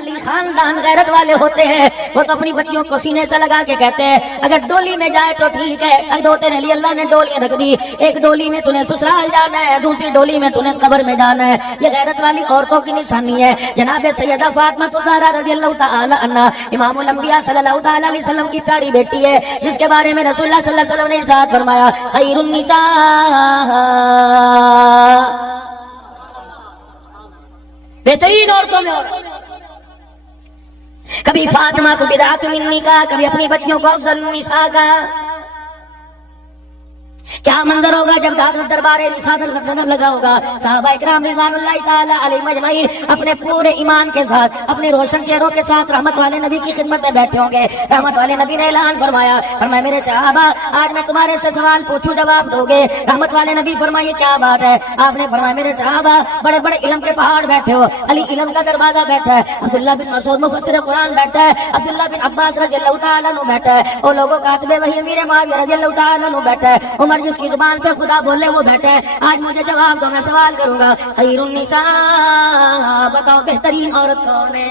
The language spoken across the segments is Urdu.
مالی خاندان غیرت والے ہوتے ہیں وہ تو اپنی بچیوں کو سینے سے لگا کے کہتے ہیں اگر ڈولی میں جائے تو ٹھیک ہے، دو تیرے لیے اللہ نے ڈولیاں رکھ دی، ایک ڈولی میں تُنے سسرال جانا ہے، دوسری ڈولی میں تُنے قبر میں جانا ہے۔ یہ غیرت والی عورتوں کی نشانی ہے۔ جناب سیدہ فاطمہ الزہرا رضی اللہ تعالی عنہا امام الانبیاء صلی اللہ تعالی علیہ وسلم کی پیاری بیٹی ہے، جس کے بارے میں رسول اللہ صلی اللہ علیہ وسلم نے ارشاد فرمایا خیر النساء، بہترین عورتوں میں عورت۔ کبھی فاطمہ کو بدعت منی کا، کبھی اپنی بچیوں کو افضل النساء کا۔ کیا منظر ہوگا جب دربار نساء لگا ہوگا، صحابہ اکرام رضوان اللہ تعالی علیہم اجمعین اپنے پورے ایمان کے ساتھ، اپنے روشن چہروں کے ساتھ رحمت والے نبی کی خدمت میں بیٹھے ہوں گے۔ رحمت والے نبی نے اعلان فرمایا میرے صحابہ آج میں تمہارے سے سوال پوچھوں جواب دو گے۔ رحمت والے نبی فرمائیے کیا بات ہے؟ آپ نے فرمایا میرے صحابہ بڑے بڑے علم کے پہاڑ بیٹھے ہو، علی علم کا دروازہ بیٹھا ہے، عبداللہ بن مسعود مفسر قرآن بیٹھا ہے، عبداللہ بن عباس رضی اللہ تعالیٰ عنہ بیٹھا ہے، اور لوگوں کاتب وحی امیر معاویہ رضی اللہ تعالیٰ عنہ بیٹھا ہے، عمر جس کی زبان پہ خدا بولے وہ بیٹھا ہے۔ آج مجھے جواب دو، میں سوال کروں گا خیر النساء، بتاؤ بہترین عورت کون ہے؟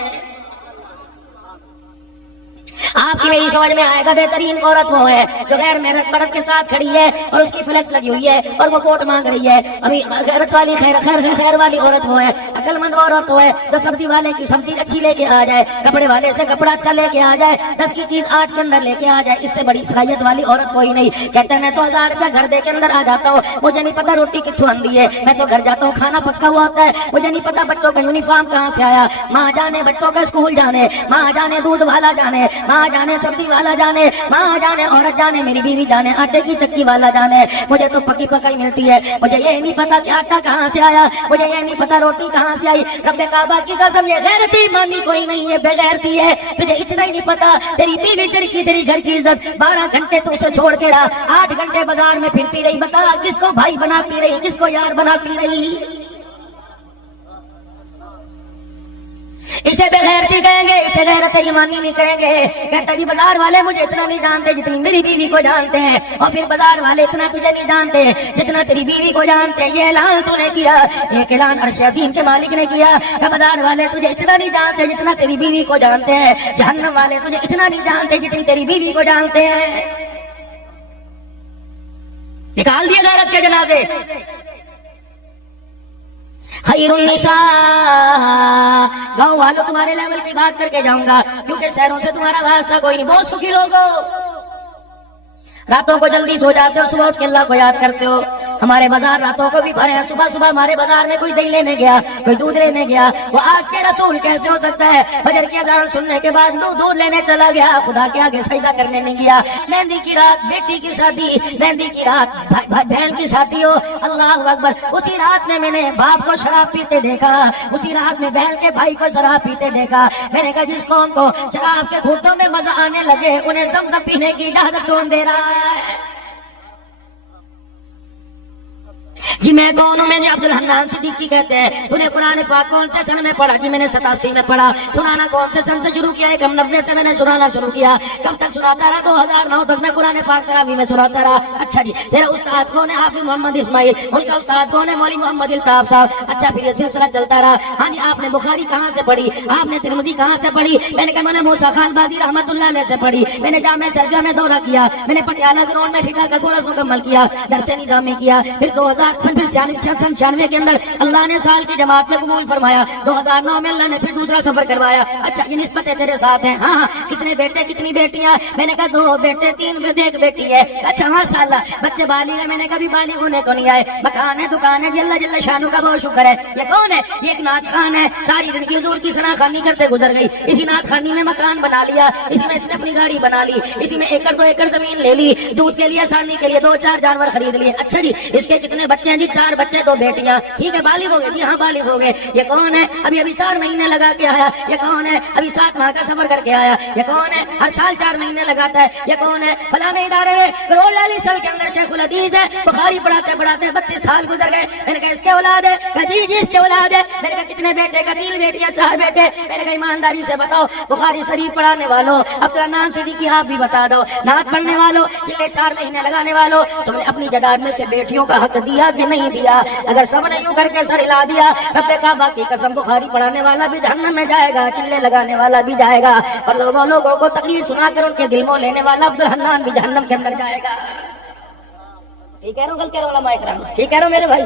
آپ کی میری سمجھ میں آئے گا بہترین عورت وہ ہے جو غیر محرم مرد کے ساتھ کھڑی ہے اور اس کی فلیکس لگی ہوئی ہے اور وہ کوٹ مانگ رہی ہے۔ ابھی غیرت والی خیر والی عورت وہ ہے، عقل مند عورت وہ ہے جو سبزی والے کی سبزی اچھی لے کے آ جائے، کپڑے والے سے کپڑا اچھا لے کے آ جائے، 10 کی چیز 8 کے اندر لے کے آ جائے۔ اس سے بڑی صلاحیت والی عورت کوئی نہیں۔ کہتے ہیں میں تو 1000 روپیہ گھر دے کے اندر آ جاتا ہوں، مجھے نہیں پتا روٹی کتوں آندی ہے، میں تو گھر جاتا ہوں کھانا پکا ہوا ہوتا ہے، مجھے نہیں پتا بچوں کا یونیفارم کہاں سے آیا، ماں جانے بچوں کا اسکول جانے، ماں جانے دودھ والا جانے، ماں جانے سبزی والا جانے، ماں جانے عورت جانے، میری بیوی جانے آٹے کی چکی والا جانے۔ مجھے تو پکی پکائی ملتی ہے، مجھے یہ نہیں پتا کہ آٹا کہاں سے آیا، مجھے یہ نہیں پتا روٹی کہاں سے آئی۔ رب کعبہ کی قسم یہ غیرتی مانی کوئی نہیں ہے، بے غیرتی ہے۔ تجھے اتنا ہی نہیں پتا تیری بیوی تیری گھر کی عزت 12 گھنٹے تو اسے چھوڑ کے رہا، 8 گھنٹے بازار میں پھرتی رہی، بتا کس کو بھائی بناتی رہی، کس کو یار بناتی رہی؟ اسے بے غیرتی کہیں گے، اسے غیرت ایمانی نہیں کہیں گے۔ کہتا جی بازار والے مجھے اتنا نہیں جانتے جتنی میری بیوی کو جانتے ہیں، اور پھر بازار والے اتنا تجھے نہیں جانتے جتنا تیری بیوی کو جانتے ہیں۔ یہ اعلان تو نے کیا، ایک اعلان عرش عظیم کے مالک نے کیا کہ بازار والے تجھے اتنا نہیں جانتے جتنا تیری بیوی کو جانتے ہیں، جہنم والے تجھے اتنا نہیں جانتے جتنی تیری بیوی کو جانتے ہیں۔ نکال دیے غیرت کے جنازے۔ خیر النساء، گاؤں والوں تمہارے لیول کی بات کر کے جاؤں گا کیونکہ شہروں سے تمہارا واسطہ کوئی نہیں۔ بہت سکھی لوگ ہو، راتوں کو جلدی سو جاتے ہو، صبح اٹھ کے اللہ کو یاد کرتے ہو۔ ہمارے بازار راتوں کو بھی بھرے ہیں، صبح صبح ہمارے بازار میں کوئی دہی لینے گیا، کوئی دودھ لینے گیا، وہ آج کے رسول کیسے ہو سکتا ہے فجر کی اذان سننے کے بعد دودھ لینے چلا گیا، خدا کے آگے سجدہ کرنے نہیں گیا۔ مہندی کی رات بیٹی کی شادی، مہندی کی رات بہن کی شادی ہو، اللہ اکبر، اسی رات میں نے باپ کو شراب پیتے دیکھا، اسی رات میں بہن کے بھائی کو شراب پیتے دیکھا۔ میں نے کہا جس قوم کو شراب کے گھونٹوں میں مزہ آنے لگے انہیں زمزم پینے کی اجازت کون دے رہا ہے؟ جی میں کون ہوں؟ میں نے عبدالحنان صدیقی کہتے ہیں تو نے قرآن پاک کون سے سن میں پڑھا؟ جی میں نے 87 میں پڑھا۔ سنانا کون سے سن سے شروع کیا ہے؟ 90 سے میں نے سنانا شروع کیا۔ کب تک سناتا رہا؟ 2009 تک میں قرآن پاک تراویح میں سناتا رہا۔ اچھا جی تیرا استاد کون ہے؟ حافظ محمد اسماعیل۔ ان کا استاد کون ہے؟ مولوی محمد الطاف صاحب۔ اچھا پھر یہ سلسلہ چلتا رہا۔ ہاں جی آپ نے بخاری کہاں سے پڑھی؟ آپ نے ترمذی کہاں سے پڑھی؟ میں نے کہا میں نے موسیٰ خان بازی رحمۃ اللہ علیہ سے پڑھی۔ میں نے جامع سرجہ میں دورہ کیا، میں نے پٹیالہ گراؤنڈ میں فقہ کا کورس مکمل کیا، درس نظام میں کیا۔ پھر 96 کے اندر اللہ نے سال کی جماعت میں قبول فرمایا، 2009 میں اللہ نے پھر دوسرا سفر کروایا۔ اچھا یہ نسبتیں تیرے ساتھ ہیں؟ ہاں ہاں۔ کتنے بیٹے کتنی بیٹیاں؟ میں نے کہا 2 بیٹے 3 بیٹے 1 بیٹی ہے۔ اچھا ماشاءاللہ بچے بالغ ہیں؟ میں نے کبھی بالغ ہونے کو نہیں آئے، مکان ہے دکان ہے، جل جل شانو کا بہت شکر ہے۔ یہ کون ہے؟ یہ ایک نعت خان ہے، ساری زندگی حضور کی ثنا خوانی کرتے گزر گئی، اسی نعت خانی میں مکان بنا لیا، اسی میں اس نے اپنی گاڑی بنا لی، اسی میں 1 2 ایکڑ زمین لے لی، دودھ کے لیے سانی کے لیے 2 4 جانور خرید لیے۔ اچھا جی اس کے کتنے بچے ہیں؟ جی 4 بچے 2 بیٹیاں۔ ٹھیک ہے بالغ ہو گئے؟ جی ہاں بالغ ہو گئے۔ یہ کون ہے؟ ابھی 4 مہینے لگا کے آیا۔ یہ کون ہے؟ ابھی 7 ماہ کا سفر کر کے آیا۔ یہ کون ہے؟ ہر سال 4 مہینے لگاتا ہے۔ یہ کون ہے؟ فلانے ادارے میں کروڑ علی سال کے اندر شیخ الحدیث ہے، بخاری پڑھاتے 32 سال گزر گئے۔ میں نے کہا اس کے اولاد ہے؟ کہا جی جی اس کے اولاد ہے۔ میں نے کہا کتنے بیٹے؟ کا 3 بیٹیاں 4 بیٹے۔ میں نے کہا ایمانداری سے بتاؤ بخاری شریف پڑھانے والوں، عبدالحنان صدیقی آپ بھی بتا دو، نعت پڑھنے والوں، چلے 4 مہینے لگانے والوں، تم نے اپنی جائیداد میں سے بیٹیوں کا حق دیا کہ نہیں دیا. اگر سب نے یوں کر کے سر ہلا دیا, رب کعبہ کی قسم بخاری پڑھانے والا بھی جہنم میں جائے گا, چلے لگانے والا بھی جائے گا, اور لوگوں کو تقریر سنا کر ان کے دل میں لینے والا عبد الحنان بھی جہنم کے اندر جائے گا. ٹھیک ہے غلط کہہ رہا ہوں علماء کرام, ٹھیک کہہ رہا ہوں میرے بھائی.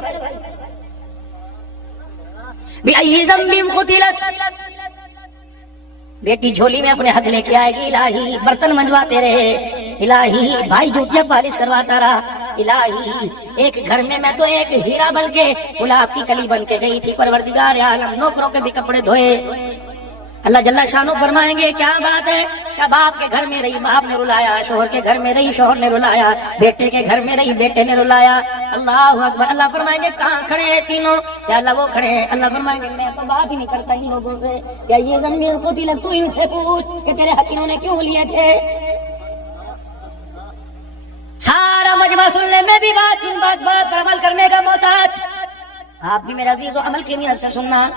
بِأَيِّ ذَنبٍ قُتِلَتْ, بیٹی جھولی میں اپنے حق لے کے آئے گی, الہی برتن منجواتے رہے, الہی بھائی جوتیاں پالش کرواتا رہا, الہی ایک گھر میں تو ایک ہیرا بن کے گلاب کی کلی بن کے گئی تھی, پروردگار عالم نوکروں کے بھی کپڑے دھوئے. اللہ جل شانہ فرمائیں گے کیا بات ہے, کیا باپ کے گھر میں رہی باپ نے رلایا, شوہر کے گھر میں رہی شوہر نے رلایا, بیٹے کے گھر میں رہی بیٹے نے رلایا. اللہ اکبر. اللہ فرمائیں گے کہاں کھڑے ہیں تینوں, یا اللہ وہ کھڑے ہیں. اللہ فرمائیں گے میں تو بات ہی نہیں کرتا ان لوگوں سے, یا یہ زمین کو دل تو ان سے پوچھ کہ تیرے حق انہوں نے کیوں لیے تھے. سارا مجمع سننے میں بھی بات پر عمل کرنے کا محتاج. آپ بھی میرے عزیز و عمل کی نیت سے سننا.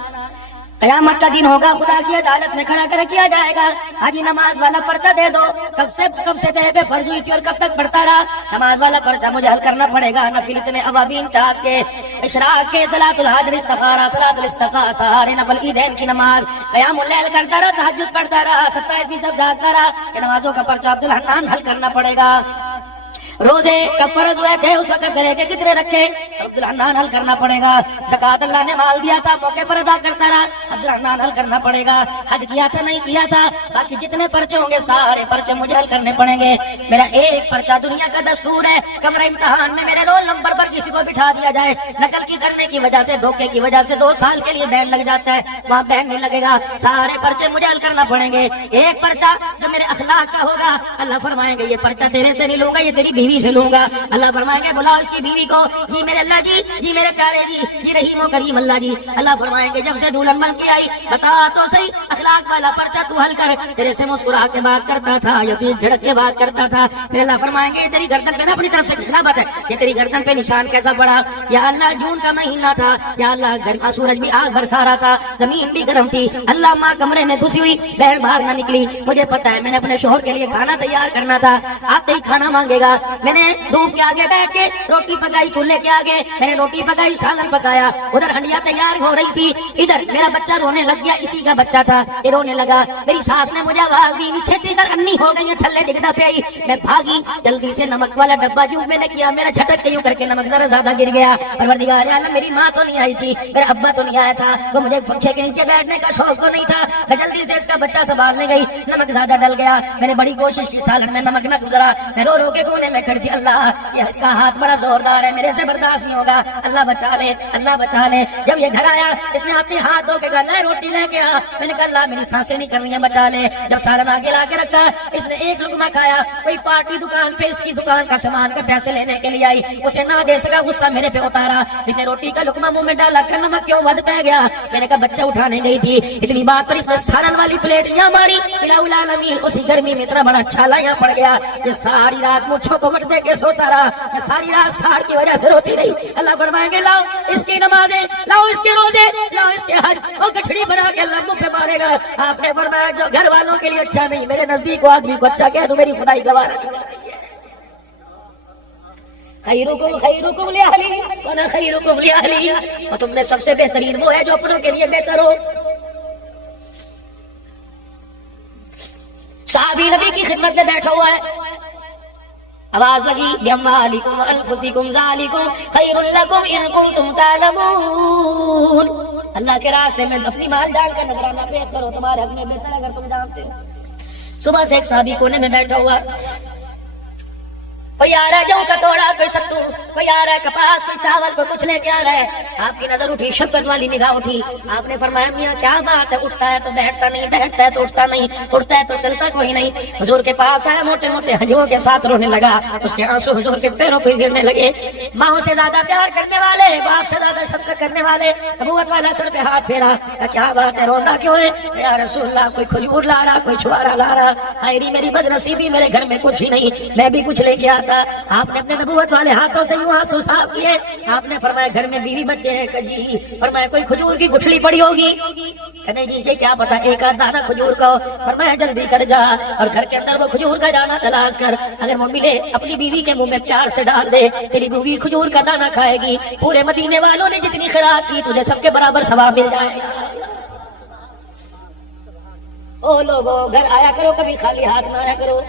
قیامت کا دن ہوگا, خدا کی عدالت میں کھڑا کر کیا جائے گا. حاجی نماز والا پرچہ دے دو, کب سے تیرے پہ فرض ہوئی تھی اور کب تک پڑھتا رہا. نماز والا پرچہ مجھے حل کرنا پڑے گا. نفل اتنے ابابین چاس کے, اشراق کے, صلاۃ الحاجر, استخارہ, صلاۃ الاستخارہ, سہارے, نفل عیدین کی نماز, قیام اللیل کرتا رہا, تہجد پڑھتا رہا, 27 جاگتا رہا. یہ نمازوں کا پرچہ عبد الحنان حل کرنا پڑے گا. روزے کب فرض ہوئے تھے, اس وقت سے لے کے کتنے رکھے, عبد الحنان حل کرنا پڑے گا. زکوٰۃ اللہ نے مال دیا تھا, موقع پر ادا کرتا رہا, عبد الحنان حل کرنا پڑے گا. حج کیا تھا نہیں کیا تھا, باقی جتنے پرچے ہوں گے سارے پرچے مجھے حل کرنے پڑیں گے. میرا ایک پرچہ دنیا کا دستور ہے, کمرہ امتحان میں میرے رول نمبر پر کسی کو بٹھا دیا جائے, نقل کی کرنے کی وجہ سے, دھوکے کی وجہ سے 2 سال کے لیے بین لگ جاتا ہے, وہاں بین نہیں لگے گا. سارے پرچے مجھے حل کرنا پڑیں گے. ایک پرچہ جو میرے اخلاق کا ہوگا, اللہ فرمائیں گے یہ پرچہ تیرے سے نہیں لوں گا, یہ تیری بیوی سے لوں گا. اللہ فرمائیں گے بلاؤ اس کی بیوی کو, جی میرے اللہ جی, جی میرے پیارے جی, جی رحیم و کریم اللہ جی. اللہ فرمائیں گے جب سے دلہن بن کے آئی بتا تو صحیح, اخلاق والا پرچہ تو حل کر, تیرے سے مسکرا کے بات کرتا تھا یا تو جھڑک کے بات کرتا تھا. پھر اللہ فرمائیں گے تیری گردن پہ نا اپنی طرف سے خلافت ہے, یہ تیری گردن پہ نشان کیسا پڑا, یا اللہ جون کا مہینہ تھا, یا اللہ گرما سورج بھی آگ برسا رہا تھا, زمین بھی گرم تھی, اللہ ماں کمرے میں گھسی ہوئی بہن باہر نہ نکلی. مجھے پتا ہے میں نے اپنے شوہر کے لیے کھانا تیار کرنا تھا, آتے ہی کھانا مانگے گا. میں نے دھوپ کے آگے بیٹھ کے روٹی پکائی, چولہے کے آگے میں نے روٹی پکائی, سالن پکایا, ادھر ہنڈیا تیار ہو رہی تھی, ادھر میرا بچہ رونے لگ گیا, اسی کا بچہ تھا, یہ رونے لگا. میری ساس نے مجھے آواز دی, چھتی کر انی ہو گئی, تھلے ڈگنا پہ آئی. میں بھاگی جلدی سے, نمک والا ڈبہ جو میں نے کیا, میرا جھٹک کے یوں کر کے نمک ذرا زیادہ گر گیا. پروردگار عالم میری ماں تو نہیں آئی تھی, میرا ابا تو نہیں آیا تھا, وہ مجھے پنکھے کے نیچے بیٹھنے کا شوق تو نہیں تھا. میں جلدی سے اس کا بچہ سنبھالنے گئی, نمک زیادہ ڈل گیا. میں نے بڑی کوشش کی, سالن میں نمک نہ گزرا. میں رو رو کے کونے میں کھڑی تھی, اللہ یہ اس کا ہاتھ بڑا زوردار ہے, میرے سے برداشت نہیں ہوگا, اللہ بچا لے, اللہ بچا لے. جب یہ گھر آیا اس نے اپنے ہاتھ دھو کے کہا لے روٹی لے کے آ. میں نے کہا اللہ میری سانسیں نہیں کر رہی ہیں, بچا لے. جب سالن آگے لا کے رکھا, اس نے ایک لقمہ کھایا. کوئی پارٹی دکان پہ اس کی دکان کا سامان کا پیسے لینے کے لیے آئی, اسے نہ دے سکا, غصہ میرے پہ اتارا. اس نے روٹی کا لقمہ منہ میں ڈالا, کر نمک کیوں ود پہ گیا. میں نے کہا بچہ اٹھانے گئی تھی, اتنی بات پر اس نے سالن والی پلیٹ یہاں ماری, الہ العالمین اسی گرمی میں اتنا بڑا چھالا یہاں پڑ گیا. یہ ساری رات مجھوں کو وٹ دے کے سوتا رہا, میں ساری رات ساڑ کی وجہ سے روتی رہی. اللہ فرمائیں گے لاؤ اس کی نمازیں, لاؤ اس کے روزے, لاؤ اس کے حج, وہ گٹھڑی بنا کے اللہ منہ پہ مارے گا. آپ نے فرمایا جو گھر والوں کے لیے اچھا نہیں, میرے نزدیک وہ آدمی کو اچھا کہہ تو میری خدائی گوارا نہیں کر رہی ہے. خیرکم خیرکم لأہلی وانا خیرکم لأہلی, اور تم میں سب سے بہترین وہ ہے جو اپنوں کے لیے بہتر ہو. صحابی نبی کی خدمت میں بیٹھا ہوا ہے, آواز لگی بِأَمْوَالِكُمْ وَأَنفُسِكُمْ ذَلِكُمْ خَيْرٌ لَكُمْ إِن كُنتُمْ تَعْلَمُونَ. اللہ کے راستے میں اپنی مال ڈال کر نذرانہ پیش کرو, تمہارے حق میں بہتر اگر تم جانتے ہو. صبح سے ایک صحابی کونے میں بیٹھا ہوا, کوئی آ رہا ہے جو کا توڑا, کوئی ستو, کوئی آ رہا ہے کپاس, کوئی چاول, کوئی کچھ لے کے آ رہا ہے. آپ کی نظر اٹھی, شفقت والی نگاہ اٹھی. آپ نے فرمایا میاں کیا بات ہے, اٹھتا ہے تو بیٹھتا نہیں, بیٹھتا ہے تو اٹھتا نہیں, اٹھتا ہے تو چلتا کوئی نہیں. حضور کے پاس آیا, موٹے موٹے ہنجروں کے ساتھ رونے لگا. اس کے آنسو حضور کے پیروں پہ گرنے لگے. ماؤں سے زیادہ پیار کرنے والے, باپ سے زیادہ شفقت کرنے والے, نبوت والا سر پہ ہاتھ پھیرا. کیا بات ہے, رونا کیوں ہے؟ یا رسول اللہ کوئی کھجور لا رہا, کوئی چھوارا لا رہا. ہائری میری بد نصیبی, میرے گھر میں کچھ ہی نہیں, میں بھی کچھ لے کے آتا تھا. آپ نے اپنے نبوت والے ہاتھوں سے یوں آنسو صاف کیے. آپ نے فرمایا گھر میں بیوی بچے ہیں کہ جی. فرمایا کوئی کھجور کی گٹھلی پڑی ہوگی کہ جی یہ کیا پتا ایک آدھ دانہ کھجور کا ہو. فرمایا جلدی کر جا اور گھر کے اندر وہ کھجور کا دانہ تلاش کر. اگر وہ ملے اپنی بیوی کے منہ میں پیار سے ڈال دے, تیری بیوی کھجور کا دانہ کھائے گی. پورے مدینے والوں نے جتنی خیرات کی تجھے سب کے برابر ثواب مل جائے گا. او لوگو گھر آیا کرو, کبھی خالی ہاتھ نہ آیا کرو.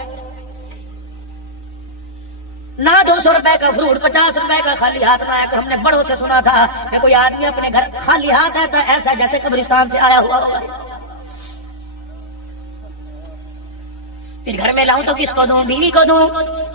نہ 200 روپے کا فروٹ 50 روپے کا خالی ہاتھ نہ آیا کرو. ہم نے بڑوں سے سنا تھا کہ کوئی آدمی اپنے گھر خالی ہاتھ آتا ایسا جیسے قبرستان سے آیا ہوا ہوگا. پھر گھر میں لاؤں تو کس کو دوں؟ بیوی کو دوں,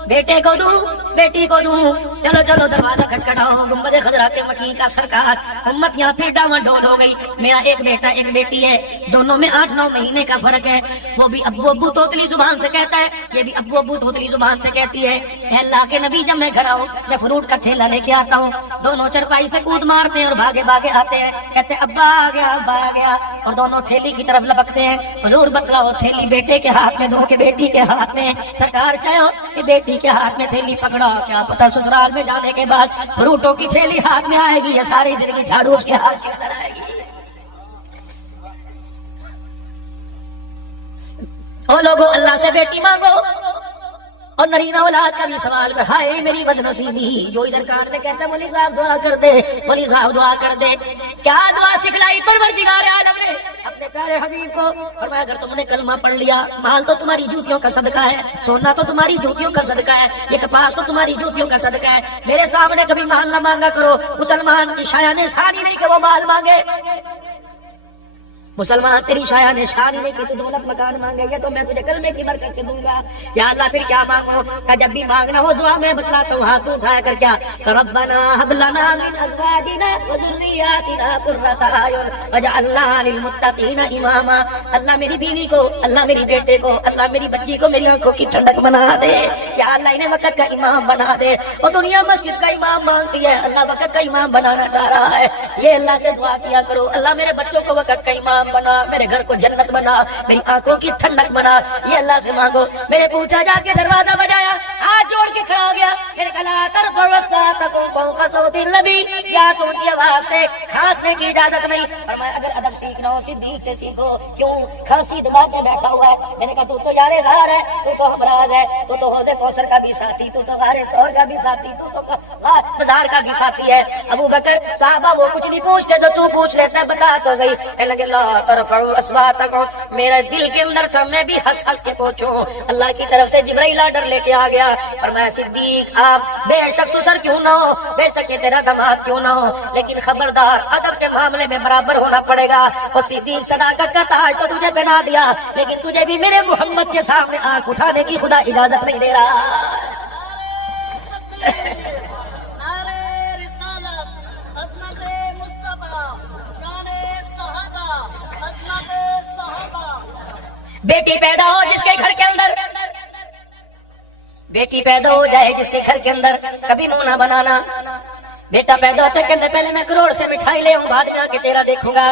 بیٹے کو دوں, بیٹی کو دوں. چلو چلو دروازہ کھٹکھٹاؤ. گنبد خضرا کے مکی کا سرکار. امت یہاں پھر ڈاواں ڈول ہو گئی. میرا ایک بیٹا ایک بیٹی ہے, دونوں میں 8-9 مہینے کا فرق ہے. وہ بھی ابو ابو توتلی زبان سے کہتا ہے, یہ بھی ابو ابو توتلی زبان سے کہتی ہے. اے اللہ کے نبی جب میں گھر آؤں میں فروٹ کا تھیلا لے کے آتا ہوں. دونوں چرپائی سے کود مارتے ہیں اور بھاگے بھاگے آتے ہیں. کہتے ہیں ابا آ گیا ابا آ گیا, اور دونوں تھیلی کی طرف لپکتے ہیں. حضور بتلاؤ تھیلی بیٹے کے ہاتھ میں دو کہ بیٹی کے ہاتھ میں؟ سرکار چاہو کہ بیٹی کے ہاتھ میں تھیلی پکڑا, کیا پتہ سسرال میں جانے کے بعد فروٹوں کی تھیلی ہاتھ میں آئے گی یا ساری زندگی جھاڑو اس کے ہاتھ کے اندر آئے گی. او لوگو اللہ سے بیٹی مانگو اور نرینہ اولاد کا بھی سوال کر. ہائے میری بد نصیبی. جو ادھر کان میں کہتا ہے مولی صاحب دعا کر دے, مولی صاحب دعا کر دے. کیا دعا سکھلائی پروردگار عالم نے اپنے پیارے حبیب کو. فرمایا اگر تم نے کلمہ پڑھ لیا, مال تو تمہاری جوتیوں کا صدقہ ہے, سونا تو تمہاری جوتیوں کا صدقہ ہے, یہ کپاس تو تمہاری جوتیوں کا صدقہ ہے. میرے سامنے کبھی مال نہ مانگا کرو. مسلمان کی شایان شان ہی نہیں کہ وہ مال مانگے. مسلمان تیری شایان شان نہیں کہ تو دولت مکان مانگے. یہ تو میں تجھے کلمے کی برکت سے دوں گا. یا اللہ پھر کیا مانگو؟ کہ جب بھی مانگنا ہو دعا میں بتلاتا ہوں, ہاتھ اٹھایا کر کیا کہ ربنا هب لنا من ازواجنا وذرياتنا قرة اعين واجعلنا للمتقين اماما. اللہ میری بیوی کو, اللہ میری بیٹے کو, اللہ میری بچی کو میری آنکھوں کی ٹھنڈک بنا دے. یا اللہ انہیں وقت کا امام بنا دے. اور دنیا مسجد کا امام مانگتی ہے, اللہ وقت کا امام بنانا چاہ رہا ہے. یہ اللہ سے دعا کیا کرو, اللہ میرے بچوں کو وقت کا امام بنا, میرے گھر کو جنت بنا, میری آنکھوں کی ٹھنڈک بنا. یہ اللہ سے مانگو. میرے پوچھا جا کے دروازہ بجایا, ہاتھ جوڑ کے کھڑا ہو گیا. میرے کہا ترفعوا اصواتکم فوق صوت النبی, کیا تو اونچی آواز سے کھانسنے کی اجازت نہیں. فرمایا اگر ادب سیکھنا ہو صدیق سے سیکھو. کیوں کھانسی دبا کے بیٹھا ہوا ہے؟ میں نے کہا تو یار غار ہے, تو ہمراز ہے, تو حوض کوثر کا بھی ساتھی, تو غار ثور کا بھی ساتھی, تو مزار کا بھی ساتھی ہے. ابو بکر صحابہ وہ کچھ نہیں پوچھتے تو تو پوچھ لیتا ہے, بتا تو صحیح. کہنے لگے لا ترفعوا اصواتکم. میرے دل کے اندر تھا میں بھی ہنس ہنس کے پوچھوں. اللہ کی طرف سے جبرائیل آرڈر لے کے آ گیا. فرمایا صدیق آپ بے شک سسر کیوں نہ ہو, بے شک تیرا داماد کیوں نہ ہو, لیکن خبردار ادب کے معاملے میں برابر ہونا پڑے گا. اور صدیق صداقت کا تاج تو تجھے پہنا دیا, لیکن تجھے بھی میرے محمد کے سامنے آنکھ اٹھانے کی خدا اجازت نہیں دے رہا. بیٹی پیدا ہو جس کے گھر کے اندر, بیٹی پیدا ہو جائے جس کے گھر کے اندر, کبھی منہ نہ بنانا. بیٹا پیدا ہوتے کہتے پہلے میں کروڑ سے مٹھائی لے ہوں, بعد میں آ کے تیرا دیکھوں گا.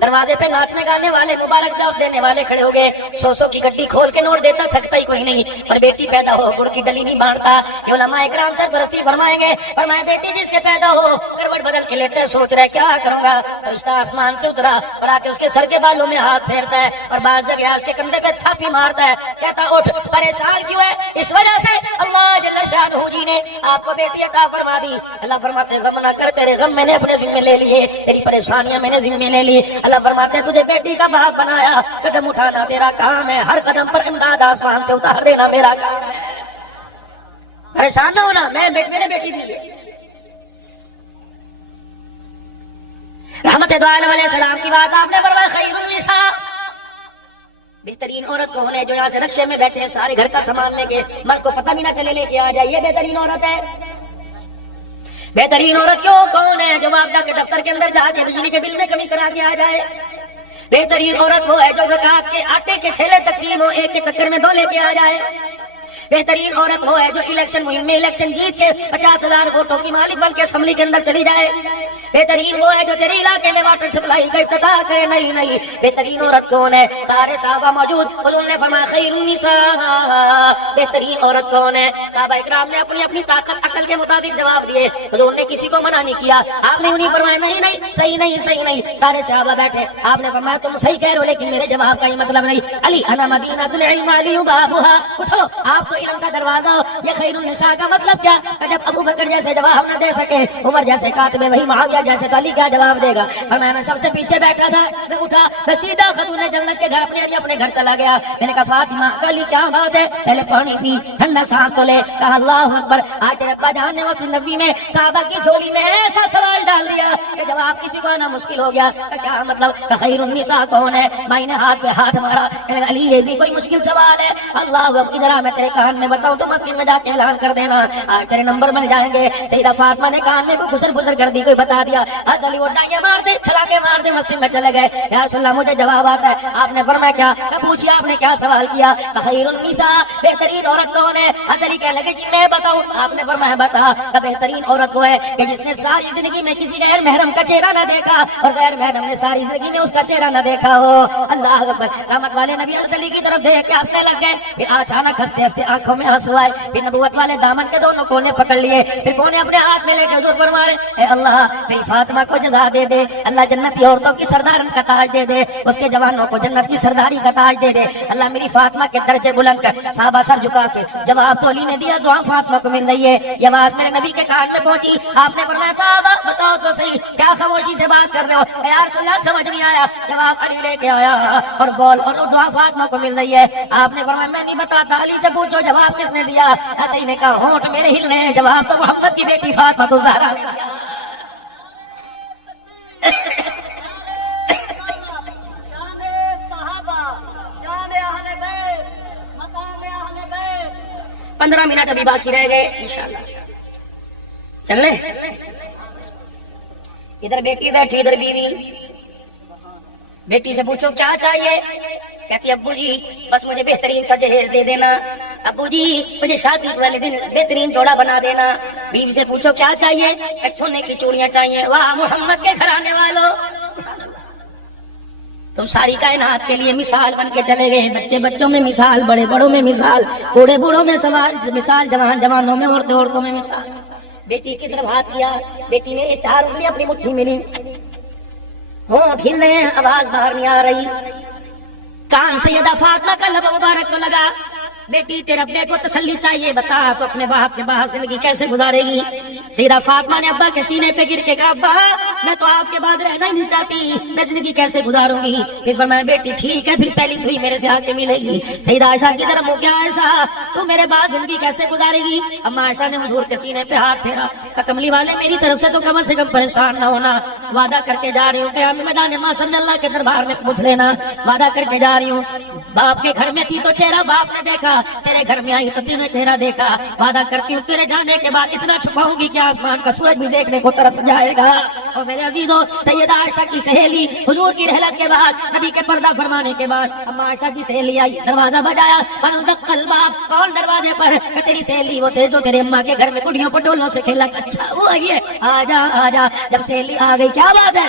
دروازے پہ ناچنے گانے والے, مبارک دعوت دینے والے کھڑے ہو گئے. 100 کی گڈی کھول کے نوٹ دیتا, تھکتا ہی کوئی نہیں. پر بیٹی پیدا ہو گڑ کی ڈلی نہیں بانٹتا. یہ علماء اکرام سرپرستی فرمائیں گے. فرمائے بیٹی جس کے پیدا ہو کروٹ بدل کے لیٹر سوچ رہے کیا کروں گا. فرشتہ آسمان سے اترا اور آ کے اس کے سر کے بالوں میں ہاتھ پھیرتا ہے, اور بعض جگہ اس کے کندھے پہ تھاپی مارتا ہے. کہتا اٹھ, پریشان کیوں ہے؟ اس وجہ سے اللہ جل شانہ جی نے آپ کو بیٹی عطا فرما دی. اللہ فرماتے غم نہ کر, تیرے غم میں نے اپنے ذمہ لے لیے, تیری پریشانیاں میں نے ذمہ لے لی. اللہ فرماتے تجھے بیٹی کا باپ بنایا, قدم اٹھانا تیرا کام ہے, ہر قدم پر امداد آسمان سے اتار دینا میرا کام ہے. پریشان نہ ہونا, میں نے بیٹی دی ہے. رحمت دو عالم علیہ السلام کی بات آپ نے فرمایا خیر النساء, بہترین عورت کون ہے؟ جو یہاں سے رکشے میں بیٹھے ہیں سارے گھر کا سامان لے کے, مرد کو پتہ بھی نہ چلے لے کے آ جائے, یہ بہترین عورت ہے. بہترین عورت کیوں کون ہے؟ جو معاملہ کے دفتر کے اندر جا کے بجلی کے بل میں کمی کرا کے آ جائے. بہترین عورت وہ ہے جو زکات کے آٹے کے چھیلے تقسیم ہو ایک کے چکر میں 2 لے کے آ جائے. بہترین عورت وہ ہے جو الیکشن مہم میں الیکشن جیت کے 50,000 ووٹوں کی مالک بن کے اسمبلی کے اندر چلی جائے. بہترین وہ ہے جو تیرے علاقے میں واٹر سپلائی کا افتتاح کرے. نہیں, بہترین عورت کون ہے؟ سارے صحابہ موجود. حضور نے فرمایا خیر النساء. بہترین عورت کون ہے؟ صحابہ اکرام نے اپنی اپنی طاقت عقل کے مطابق جواب دیے. حضور نے کسی کو منع نہیں کیا. آپ نے انہیں فرمایا نہیں, صحیح نہیں. سارے صحابہ بیٹھے. آپ نے فرمایا تم صحیح کہہ رہے ہو لیکن میرے جواب کا یہ مطلب نہیں. علی انا مدینہ العلم علی بابھا. اٹھو, آپ تو علم کا دروازہ ہو. یہ خیر النساء کا مطلب کیا؟ جب ابو بکر جیسے جواب نہ دے سکے, عمر جیسے کاتب وہی, معاویہ جیسے علی کیا جواب دے گا؟ اور میں سب سے پیچھے بیٹھا تھا. میں اٹھا, میں سیدھا خاتون جنت کے گھر اپنے گھر چلا گیا. میں نے کہا فاطمہ علی کیا بات ہے؟ پہلے پانی پی, ٹھنڈا سانس تو لے. کہا اللہ اکبر. آج تیرے ابا جان نے مسجد نبوی میں صحابہ کی جھولی میں ایسا سوال ڈال دیا کہ جواب کسی کو آنا مشکل ہو گیا. کیا مطلب؟ خیر النساء کون ہے؟ میں نے ہاتھ پہ ہاتھ مارا. علی یہ بھی کوئی مشکل سوال ہے؟ اللہ اکبر. ادھر میں تیرے کان میں بتاؤں تو مسجد میں جا کے اعلان کر دینا, آج تیرے نمبر مل جائیں گے. سیدہ فاطمہ نے کان میں کوئی گھسر کر دی, کوئی بتا دیا. علی وہ ڈائیاں مار دے, چھلاکے مار دے, مسجد میں چلے گئے. یا رسول اللہ مجھے جواب آتا ہے. آپ نے فرمایا کیا؟ پوچھیے آپ نے کیا سوال کیا؟ خیر النساء بہترین عورت کون ہے؟ علی کہنے لگے جی میں بتاؤں. آپ نے فرمایا بتا. بہترین عورت وہ ہے کہ جس نے ساری زندگی میں کسی غیر محرم کا چہرہ نہ دیکھا اور غیر محرم نے ساری زندگی میں اس کا چہرہ نہ دیکھا ہو. اللہ اکبر. رحمت والے نبی علی کی طرف دیکھ کے ہنسنے لگ گئے. پھر اچانک ہنستے ہنستے آنکھوں میں آنسو آئے. پھر نبوت والے دامن کے دونوں کونے پکڑ لیے. پھر کونے اپنے ہاتھ میں لے کے حضور فرما رہے اے اللہ میری فاطمہ کو جزا دے دے. اللہ جنتی عورتوں کی سردار کا تاج دے دے, اس کے جوانوں کو جنت کی سرداری کا تاج دے دے. اللہ میری فاطمہ کے درجے بلند کر. صحابہ سر جھکا کے جواب تو علی نے دیا, دعا فاطمہ کو مل رہی ہے. یہ آواز میرے نبی کے کان میں پہنچی. آپ نے فرمایا صحابہ بتاؤ تو صحیح کیا خاموشی سے بات کر رہے ہو؟ اے یا رسول اللہ سمجھ نہیں آیا. جواب علی لے کے آیا اور بول اور دعا فاطمہ کو مل رہی ہے. آپ نے فرمایا میں نہیں بتاتا, علی سے پوچھو جواب کس نے دیا. علی نے کہا ہونٹ میرے ہلنے ہیں, جواب تو محمد کی بیٹی فاطمہ تو زہرا نے دیا. پندرہ منٹ ابھی باقی رہ گئے انشاءاللہ. چل لے. ادھر بیٹی بیٹھی, ادھر بیوی. بیٹی سے پوچھو کیا چاہیے؟ کہتی ابو جی بس مجھے بہترین سا جہیز دے دینا. ابو جی مجھے شادی والے دن بہترین جوڑا بنا دینا. بیوی سے پوچھو کیا چاہیے؟ سونے کی چوڑیاں چاہیے. واہ محمد کے گھرانے والوں, تم ساری کائنات کے لیے مثال بن کے چلے گئے. بچے بچوں میں مثال, بڑے بڑوں میں مثال, بوڑھے بوڑھوں میں مثال, جوان جوانوں میں, عورتیں عورتوں میں مثال. بیٹی کی طرف ہاتھ کیا. بیٹی نے 4 انگلی اپنی مٹھی میں لی. ہونٹ ہل رہے ہیں, آواز باہر نہیں آ رہی. کان سیدہ فاطمہ کا لب مبارک کو لگا. بیٹی تیرے ابے کو تسلی چاہیے, بتا تو اپنے باپ کے باہر زندگی کیسے گزارے گی؟ سیدہ فاطمہ نے ابا کے سینے پہ گر کے کہا ابا میں تو آپ کے بعد رہنا ہی نہیں چاہتی, میں زندگی کیسے گزاروں گی؟ پھر فرمایا بیٹی ٹھیک ہے, پھر پہلی دھوئی میرے سے آ کے ملے گی. سیدہ عائشہ کی طرف کیا عائشہ تو میرے بعد زندگی کیسے گزارے گی؟ اما عائشہ نے حضور کے سینے پہ ہاتھ پھیرا. کملی والے میری طرف سے تو کم سے کم پریشان نہ ہونا, وعدہ کر کے جا رہی ہوں کہ میدان صلی اللہ کے دربار میں پوچھ لینا. وعدہ کر کے جا رہی ہوں. باپ کے گھر میں تھی تو چہرہ باپ نے دیکھا, تیرے گھر میں آئی تو تیرے چہرہ دیکھا. وعدہ کرتی ہوں تیرے جانے کے بعد اتنا چھپاؤں گی کہ آسمان کا سورج بھی دیکھنے کو ترس جائے گا. اور میرے عزیزو سیدہ عائشہ کی سہیلی حضور کی رحلت کے بعد, نبی کے پردہ فرمانے کے بعد اما عائشہ کی سہیلی آئی, دروازہ بجایا. بندق الباب, کون دروازے پر؟ تیری سہیلی وہ تھے جو تیرے اماں کے گھر میں کڑیوں پٹولوں سے کھیلا. اچھا وہ آئی ہے, آجا آجا. جب سہیلی آ گئی کیا بات ہے؟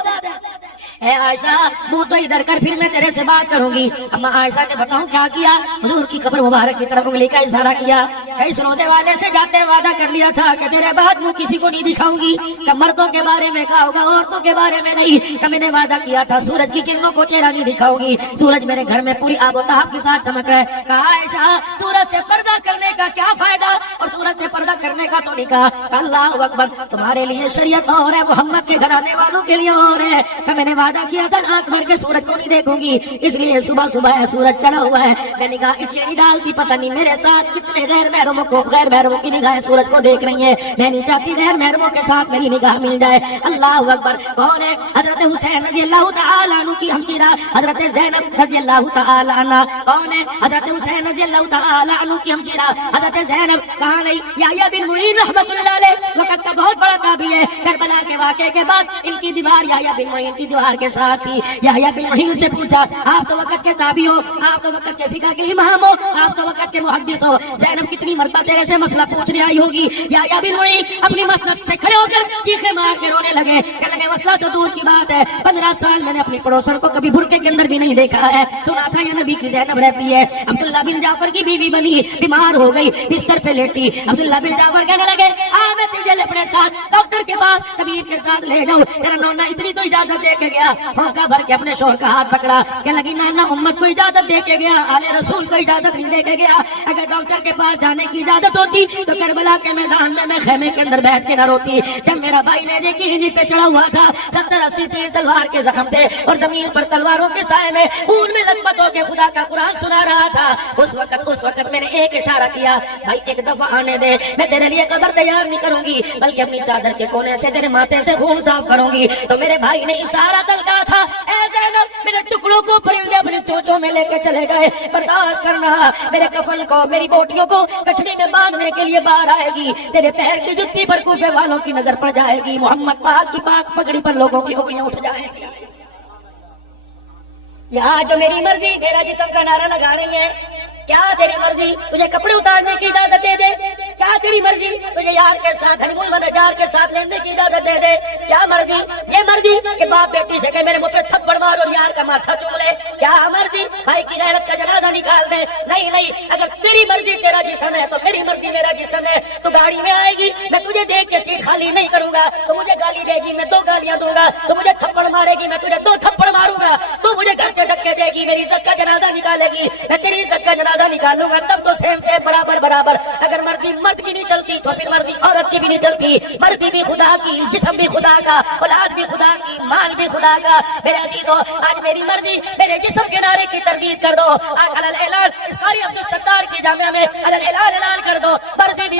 اے عائشہ منہ تو ادھر کر, پھر میں تیرے سے بات کروں گی. اما عائشہ نے بتاؤں کیا کیا؟ حضور کی قبر مبارک کی طرف انگلی کا اشارہ کیا. کئی سنوتے والے سے جاتے وعدہ کر لیا تھا کہ تیرے بعد منہ کسی کو نہیں دکھاؤں گی, کہ مردوں کے بارے میں کہا ہوگا, عورتوں کے بارے میں نہیں. کہ میں نے وعدہ کیا تھا سورج کی کرنوں کو چہرہ نہیں دکھاؤں گی. سورج میرے گھر میں پوری آب و تاب کے ساتھ چمک رہا ہے. کہا عائشہ سورج سے پردہ کرنے کا کیا فائدہ, اور سورج سے پردہ کرنے کا تو نہیں کہا. اللہ اکبر, تمہارے لیے شریعت اور ہے, محمد کے گھرانے والوں کے لیے اور ہے. کہ میں نے وعدہ کیا تھا آنکھ بھر کے سورج کو نہیں دیکھوں گی, اس لیے صبح صبح ہے سورج چڑھا ہوا ہے. میں نے کہا اس لیے نہیں ڈالتی, پتہ نہیں میرے ساتھ کتنے غیر محرموں کی نگاہیں سورج کو دیکھ رہی ہیں. میں نہیں چاہتی غیر محرموں کے ساتھ میری نگاہ مل جائے. اللہ اکبر. کون ہے؟ حضرت حسین رضی اللہ تعالیٰ عنہ کی ہمشیرہ حضرت زینب رضی اللہ تعالیٰ عنہ. کون ہے؟ حضرت حسین رضی اللہ تعالیٰ عنہ کی ہمشیرہ حضرت زینب. کہاں نہیں؟ یحییٰ بن معین رحمۃ اللہ علیہ وقت کا بہت بڑا تابعی ہے. کربلا کے واقعے کے بعد ان کی دیوار یحییٰ بن معین کی دیوار کے ساتھ تھی. یحییٰ بن معین سے پوچھا آپ تو وقت کے تابعی ہو, آپ تو وقت کے فقہ کے امام ہو, آپ تو وقت کے محدث ہو, زینب کتنی اتنی مرتبہ تیرے سے مسئلہ پوچھنے آئی ہوگی. یا بن معین اپنی مسند سے کھڑے ہو کر چیخے مار کے رونے لگے. کہنے لگے مسئلہ تو دور کی بات ہے, 15 سال میں نے اپنی پڑوسن کو کبھی برقعے کے اندر بھی نہیں دیکھا ہے. سنا تھا یہ نبی کی زینب رہتی ہے. عبداللہ بن جعفر کی بیوی بنی, بیمار ہو گئی, بستر پہ لیٹی. عبداللہ بن جعفر کہنے لگے میں تجھے اپنے ساتھ ڈاکٹر کے پاس طبیب کے ساتھ لے جاؤں. تیرا نونا اتنی تو اجازت دے کے گیا. ہونکا بھر کے اپنے شوہر کا ہاتھ پکڑا. کہنے لگی نانا امت کو اجازت دے کے گیا, آل رسول کو اجازت نہیں دے کے گیا. اگر ڈاکٹر کے پاس جانے کی اجازت ہوتی تو کربلا کے میدان میں خیمے کے اندر بیٹھ کے نہ روتی. جب میرا بھائی نیزے کی ہنی پہ چڑھا ہوا تھا, 70-80 تیز تلوار کے زخم تھے اور زمین پر تلواروں کے سائے میں خون میں لطمت ہو کے خدا کا قرآن سنا رہا تھا. اس وقت میں نے ایک اشارہ کیا, بھائی ایک دفعہ آنے دے, میں تیرے لیے قبر تیار نہیں کروں گی بلکہ اپنی چادر کے کونے سے تیرے ماتھے سے خون صاف کروں گی. تو میرے بھائی نے اشارہ تلکا تھا, اے زینب میرے ٹکڑوں کو پرندے اپنی چونچوں میں لے کے چلے گئے, برداشت کرنا. میرے کفن کو میری بوٹیوں کو کٹڑی میں باندھنے کے لیے باہر آئے گی. تیرے پیر کی جتی پر کوفے والوں کی نظر پڑ جائے گی. محمد پاک کی پاک پگڑی پر لوگوں کی انگلیاں اٹھ جائیں گی. یہاں جو میری مرضی میرا جسم کا نعرہ لگا رہی ہے, کیا تیری مرضی تجھے کپڑے اتارنے کی اجازت دے دے؟ کیا تیری مرضی تجھے یار کے ساتھ ہنی مون یار کے ساتھ لینے کی اجازت دے دے؟ کیا مرضی یہ مرضی کہ باپ بیٹی سے کہ میرے منہ پہ تھپڑ مار اور یار کا ماتھا چوم لے؟ کیا مرضی بھائی کی غیرت کا جنازہ نکال دے؟ نہیں, اگر تیری مرضی تیرا جسم ہے تو میری مرضی میرا جسم ہے. تو گاڑی میں آئے گی, میں تجھے دیکھ کے سیٹ خالی نہیں کروں گا. تو مجھے گالی دے گی, میں 2 گالیاں دوں گا. تو مجھے تھپڑ مارے گی, میں تجھے 2 تھپڑ ماروں گا. تو مجھے گھر سے دھکے دے گی, میری عزت کا جنازہ نکالے گی, میں تیری عزت کا جنازہ نکالوں گا. تب تو سیم برابر. اگر مرضی مرد کی نہیں چلتی تو پھر مرضی عورت کی بھی نہیں چلتی. مرضی بھی خدا کی, جسم بھی خدا کا, اولاد بھی خدا کی, مال بھی خدا کا. میرے عزیزو آج میری مرضی میرے جسم کے نعرے کی تردید کر دو. آج علل اعلان اس قاری عبدالستار کی جامعہ میں علل اعلان کر دو, مرضی بھی